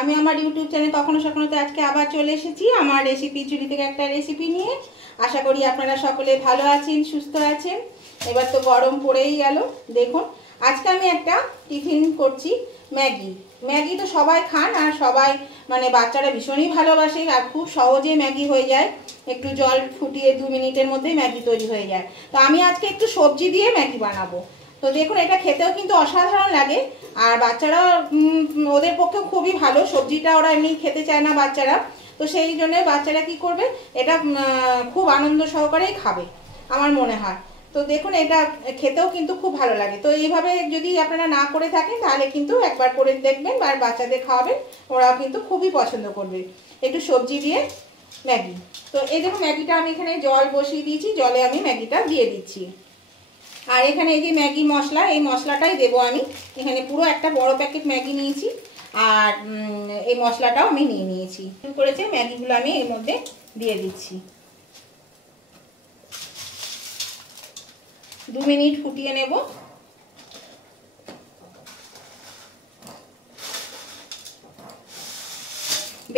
আমি আমার YouTube channel কখনো সখনোতে আজকে আবার চলে এসেছি আমার রেসিপি ঝুলি থেকে একটা রেসিপি নিয়ে। আশা করি আপনারা সকলে ভালো আছেন, সুস্থ আছেন। এবার তো গরম পড়েই গেল। দেখুন আজকে আমি একটা টিফিন করছি, ম্যাগি। ম্যাগি তো সবাই খান আর সবাই মানে বাচ্চারা ভীষণই ভালোবাসে আর খুব সহজে ম্যাগি হয়ে যায়। একটু জল ফুটিয়ে 2 মিনিটের মধ্যেই ম্যাগি তৈরি হয়ে যায়। তো আমি আজকে একটু সবজি দিয়ে ম্যাগি বানাবো। তো দেখুন এটা খেতেও কিন্তু অসাধারণ লাগে আর বাচ্চারা ওদের পক্ষে খুবই ভালো। সবজিটা ওরা এমনি খেতে চায় না বাচ্চারা, তো সেই জন্য বাচ্চারা কি করবে, এটা খুব আনন্দ সহকারেই খাবে আমার মনে হয়। তো দেখুন এটা খেতেও কিন্তু খুব ভালো লাগে। তো এইভাবে যদি আপনারা না করে থাকেন তাহলে কিন্তু একবার করে দেখবেন আর বাচ্চাদের খাওয়াবেন, ওরাও কিন্তু খুবই পছন্দ করবে একটু সবজি দিয়ে ম্যাগি। তো এই দেখুন ম্যাগিটা আমি এখানে জল বসিয়ে দিয়েছি, জলে আমি ম্যাগিটা দিয়ে দিচ্ছি। আর এখানে এই যে ম্যাগি মশলা, এই মশলাটাই দেবো আমি। এখানে পুরো একটা বড় প্যাকেট ম্যাগি নিয়েছি আর এই মশলাটাও আমি নিয়ে নিয়েছি। করেছে ম্যাগিগুলো আমি এর মধ্যে দিয়ে দিচ্ছি। 2 মিনিট ফুটিয়ে নেব।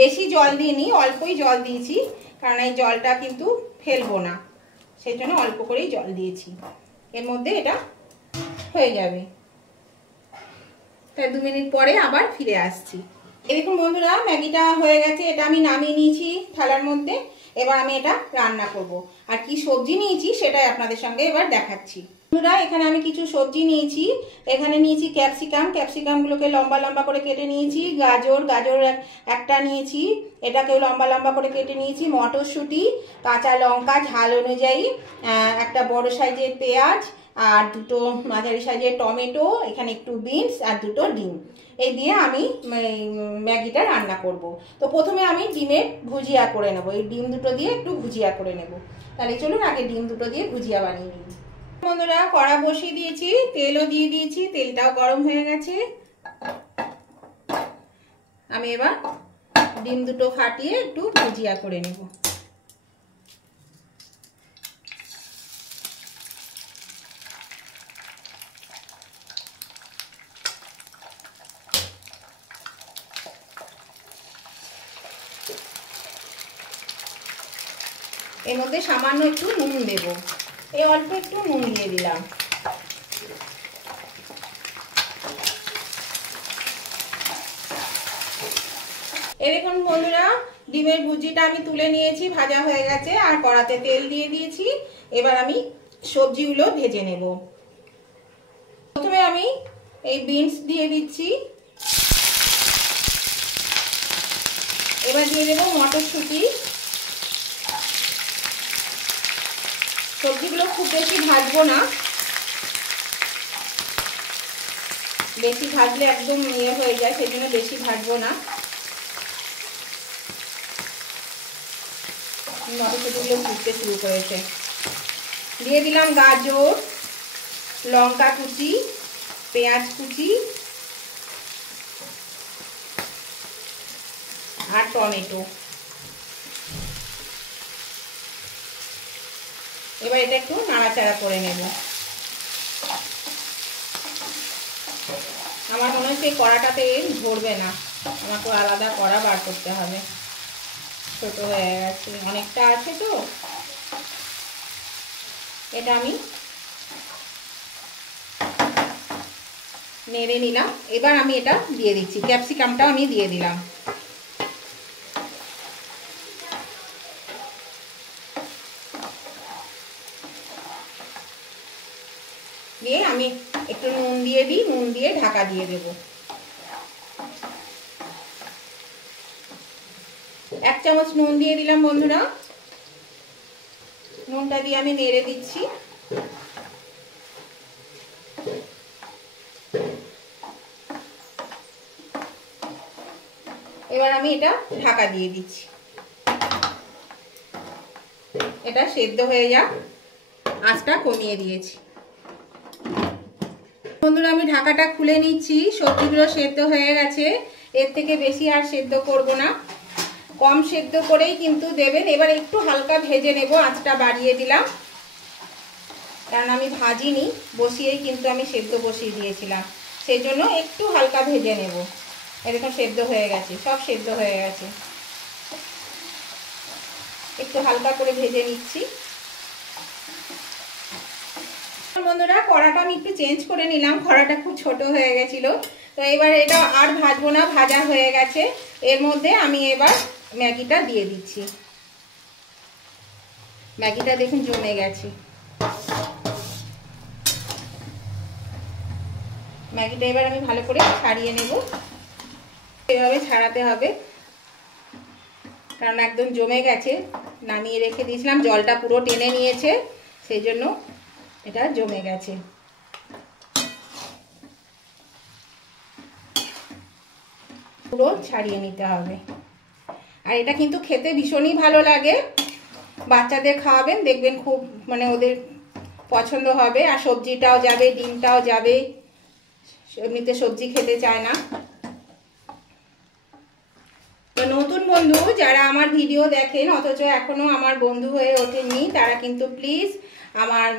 বেশি জল দিইনি, অল্পই জল দিয়েছি, কারণ এই জলটা কিন্তু ফেলবো না, সেই জন্য অল্প করেই জল দিয়েছি। এর মধ্যে এটা হয়ে যাবে। তাই 2 মিনিট পরে আবার ফিরে আসছি। এই দেখুন বন্ধুরা ম্যাগিটা হয়ে গেছে, এটা আমি নামিয়ে নিয়েছি থালার মধ্যে। এবার আমি এটা রান্না করব আর কি সবজি নিয়েছি সেটাই আপনাদের সঙ্গে এবার দেখাচ্ছি। বন্ধুরা এখানে আমি কিছু সবজি নিয়েছি। এখানে নিয়েছি ক্যাপসিকামগুলোকে লম্বা লম্বা করে কেটে নিয়েছি। গাজর একটা নিয়েছি, এটাকেও লম্বা লম্বা করে কেটে নিয়েছি। মটরশুঁটি, কাঁচা লঙ্কা ঝাল অনুযায়ী, একটা বড় সাইজের পেঁয়াজ আর 2টো মাঝারি সাইজের টমেটো, এখানে একটু বিনস আর 2টো ডিম। এই দিয়ে আমি ম্যাগিটা রান্না করব। তো প্রথমে আমি ডিমের ভুজিয়া করে নেব। এই ডিম 2টো দিয়ে একটু ভুজিয়া করে নেব। তাহলে চলুন আগে ডিম 2টো দিয়ে ভুজিয়া বানিয়ে নিই। বন্ধুরা কড়া বসিয়ে দিয়েছি, তেলও দিয়ে দিয়েছি, তেলটাও গরম হয়ে গেছে। আমি এবার ডিম 2টো ফাটিয়ে একটু ভুজিয়া করে নেব। এর মধ্যে সামান্য একটু নুন দেব, এই অল্প একটু নুন দিয়ে দিলাম। এই দেখুন বন্ধুরা ডিমের ভুজিটা আমি তুলে নিয়েছি, ভাজা হয়ে গেছে আর কড়াতে তেল দিয়ে দিয়েছি। এবার আমি সবজিগুলো ভেজে নেব। প্রথমে আমি এই বিনস দিয়ে দিচ্ছি, এবার দিয়ে দেব মটরশুঁটি। সবজিগুলো খুব বেশি ভাজবো না, বেশি ভাজলে একদম ইয়ে হয়ে যায়, সেই জন্য বেশি ভাজবো না। মটরশুঁটিগুলো ফুটতে শুরু করেছে। দিয়ে দিলাম গাজর, লঙ্কা কুচি, পেঁয়াজ কুচি আর টমেটো। এবার এটা একটু নাড়াচাড়া করে নেব। আমার মনে হচ্ছে এই কড়াটাতে ধরবে না, আমাকে আলাদা কড়া বার করতে হবে, ছোট হয়ে গেছে, অনেকটা আছে তো। এটা আমি নেড়ে নিলাম। এবার আমি এটা দিয়ে দিচ্ছি, ক্যাপসিকামটা আমি দিয়ে দিলাম। দিয়ে আমি একটু নুন দিয়ে দিই, নুন দিয়ে ঢাকা দিয়ে দেব। 1 চামচ নুন দিয়ে দিলাম বন্ধুরা। নুনটা দিয়ে আমি নেড়ে দিচ্ছি। এবার আমি এটা ঢাকা দিয়ে দিচ্ছি, এটা সেদ্ধ হয়ে যাক। আঁচটা কমিয়ে দিয়েছি। বন্ধুরা আমি ঢাকাটা খুলে নিচ্ছি, সবজিগুলো সেদ্ধ হয়ে গেছে। এর থেকে বেশি আর সেদ্ধ করব না, কম সেদ্ধ করেই কিন্তু দেবেন। এবার একটু হালকা ভেজে নেব, আঁচটা বাড়িয়ে দিলাম, কারণ আমি ভাজিনি, বসিয়েই কিন্তু আমি সেদ্ধ বসিয়ে দিয়েছিলাম, সেই জন্য একটু হালকা ভেজে নেব। এরকম সেদ্ধ হয়ে গেছে, সব সেদ্ধ হয়ে গেছে। একটু হালকা করে ভেজে নিচ্ছি। বন্ধুরা কড়াটা আমি একটু চেঞ্জ করে নিলাম, কড়াটা খুব ছোট হয়ে গেছিল। তো এবার এটা আর ভাজবো না, ভাজা হয়ে গেছে। এর মধ্যে আমি এবার ম্যাগিটা দিয়ে দিচ্ছি। ম্যাগিটা দেখুন জমে গেছে। ম্যাগিটা এবার আমি ভালো করে ছাড়িয়ে নেব। এভাবে ছাড়াতে হবে, কারণ একদম জমে গেছে। নামিয়ে রেখে দিয়েছিলাম, জলটা পুরো টেনে নিয়েছে, সেই জন্য এটা জমে গেছে। পুরো ছাড়িয়ে নিতে হবে। আর এটা কিন্তু খেতে ভীষণই ভালো লাগে। বাচ্চাদের খাওয়াবেন, দেখবেন খুব মানে ওদের পছন্দ হবে। আর সবজিটাও যাবে, ডিমটাও যাবে, এমনিতে সবজি খেতে চায় না। তো নতুন বন্ধু যারা আমার ভিডিও দেখেন অথচ এখনো আমার বন্ধু হয়ে ওঠেননি, তারা কিন্তু প্লিজ আমার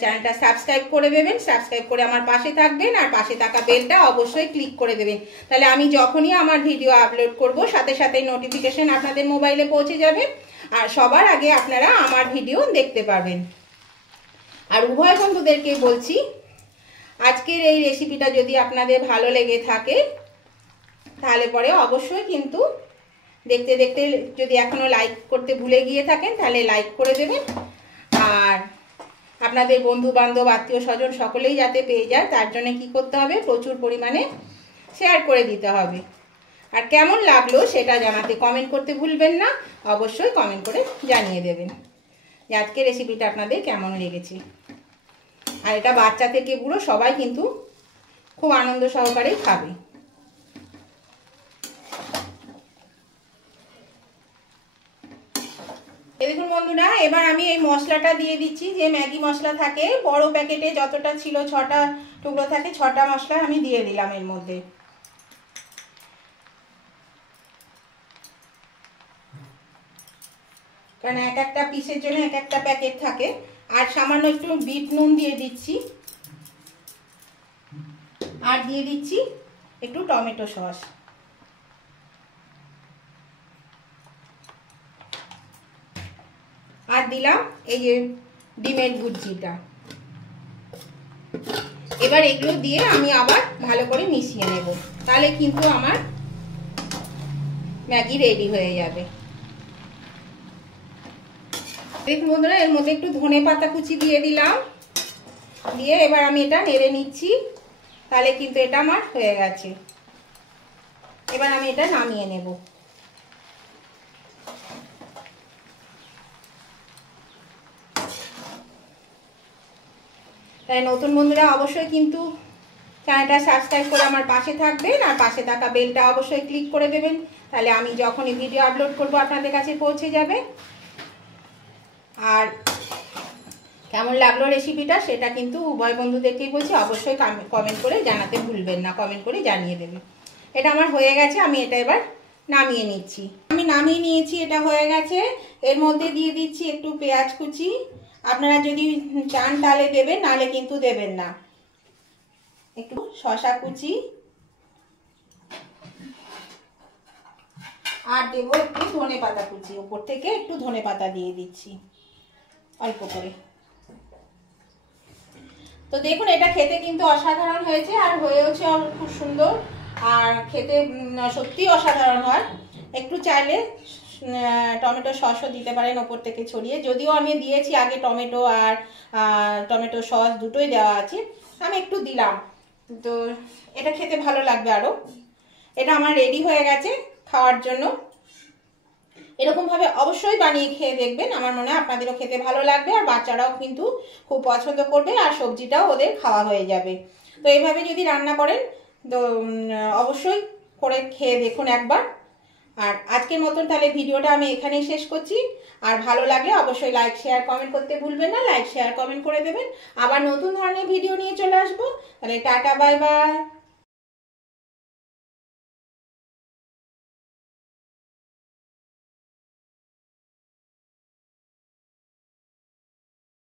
চ্যানেলটা সাবস্ক্রাইব করে দেবেন। সাবস্ক্রাইব করে আমার পাশে থাকবেন, আর পাশে থাকা বেলটা অবশ্যই ক্লিক করে দেবেন। তাহলে আমি যখনই আমার ভিডিও আপলোড করব সাথে সাথে নোটিফিকেশন আপনাদের মোবাইলে পৌঁছে যাবে, আর সবার আগে আপনারা আমার ভিডিও দেখতে পারবেন। আর উভয় বন্ধুদেরকে বলছি, আজকের এই রেসিপিটা যদি আপনাদের ভালো লেগে থাকে তাহলে পরে অবশ্যই কিন্তু দেখতে দেখতে, যদি এখনো লাইক করতে ভুলে গিয়ে থাকেন তাহলে লাইক করে দেবেন। আর আপনাদের বন্ধু বান্ধব আত্মীয় স্বজন সকলেই যাতে পেয়ে যায় তার জন্য কি করতে হবে, প্রচুর পরিমাণে শেয়ার করে দিতে হবে। আর কেমন লাগলো সেটা জানাতে কমেন্ট করতে ভুলবেন না, অবশ্যই কমেন্ট করে জানিয়ে দেবেন যে আজকের রেসিপিটা আপনাদের কেমন লেগেছে। আর এটা বাচ্চা থেকে বুড়ো সবাই কিন্তু খুব আনন্দ সহকারেই খাবে। দেখুন বন্ধুরা, এবার আমি এই মশলাটা দিয়ে দিচ্ছি, যে ম্যাগি মশলা থাকে বড় প্যাকেটে যতটা ছিল 6টা টুকরো থাকে, 6টা মশলা আমি দিয়ে দিলাম এর মধ্যে। কারণ এক একটা পিসের জন্য এক একটা প্যাকেট থাকে। আর সামান্য একটু বিট নুন দিয়ে দিচ্ছি, আর দিয়ে দিচ্ছি একটু টমেটো সস। আর দিলাম এই যে ডিমের ভুজিটা। এবার এগুলো দিয়ে আমি আবার ভালো করে মিশিয়ে নেব, তাহলে কিন্তু আমার ম্যাগি রেডি হয়ে যাবে। দেখুন বন্ধুরা, এর মধ্যে একটু ধনে পাতা কুচি দিয়ে দিলাম, দিয়ে এবার আমি এটা নেড়ে নিচ্ছি, তাহলে কিন্তু এটা আমার হয়ে গেছে। এবার আমি এটা নামিয়ে নেব। তাই নতুন বন্ধুরা অবশ্যই কিন্তু চ্যানেলটা সাবস্ক্রাইব করে আমার পাশে থাকবেন, আর পাশে থাকা বেলটা অবশ্যই ক্লিক করে দেবেন, তাহলে আমি যখনই ভিডিও আপলোড করব আপনাদের কাছে পৌঁছে যাবে। আর কেমন লাগলো রেসিপিটা সেটা কিন্তু উভয় বন্ধুদেরকেই বলছি, অবশ্যই কমেন্ট করে জানাতে ভুলবেন না, কমেন্ট করে জানিয়ে দেবেন। এটা আমার হয়ে গেছে, আমি এটা এবার নামিয়ে নিচ্ছি। আমি নামিয়ে নিয়েছি, এটা হয়ে গেছে। এর মধ্যে দিয়ে দিচ্ছি একটু পেঁয়াজ কুচি, আপনারা যদি চান তাহলে দেবেন, নাহলে কিন্তু দেবেন না। একটু শসা কুচি, আর দেবো একটু ধনে পাতা কুচি, উপর থেকে একটু ধনে পাতা দিয়ে দিচ্ছি অল্প করে। তো দেখুন এটা খেতে কিন্তু অসাধারণ হয়েছে, আর হয়েওছে খুব সুন্দর, আর খেতে সত্যি অসাধারণ হয়। একটু চাইলে টমেটো সসও দিতে পারেন ওপর থেকে ছড়িয়ে, যদিও আমি দিয়েছি আগে টমেটো আর টমেটো সস দুটোই দেওয়া আছে, আমি একটু দিলাম। তো এটা খেতে ভালো লাগবে আরও। এটা আমার রেডি হয়ে গেছে খাওয়ার জন্য। এরকমভাবে অবশ্যই বানিয়ে খেয়ে দেখবেন, আমার মনে হয় আপনাদেরও খেতে ভালো লাগবে, আর বাচ্চারাও কিন্তু খুব পছন্দ করবে, আর সবজিটাও ওদের খাওয়া হয়ে যাবে। তো এইভাবে যদি রান্না করেন তো অবশ্যই করে খেয়ে দেখুন একবার। আর আজকের মতন তাহলে ভিডিওটা আমি এখানেই শেষ করছি। আর ভালো লাগলে অবশ্যই লাইক শেয়ার কমেন্ট করতে ভুলবেন না, লাইক শেয়ার কমেন্ট করে দেবেন। আবার নতুন ধরনের ভিডিও নিয়ে চলে আসবো। তাহলে টাটা, বাই বাই।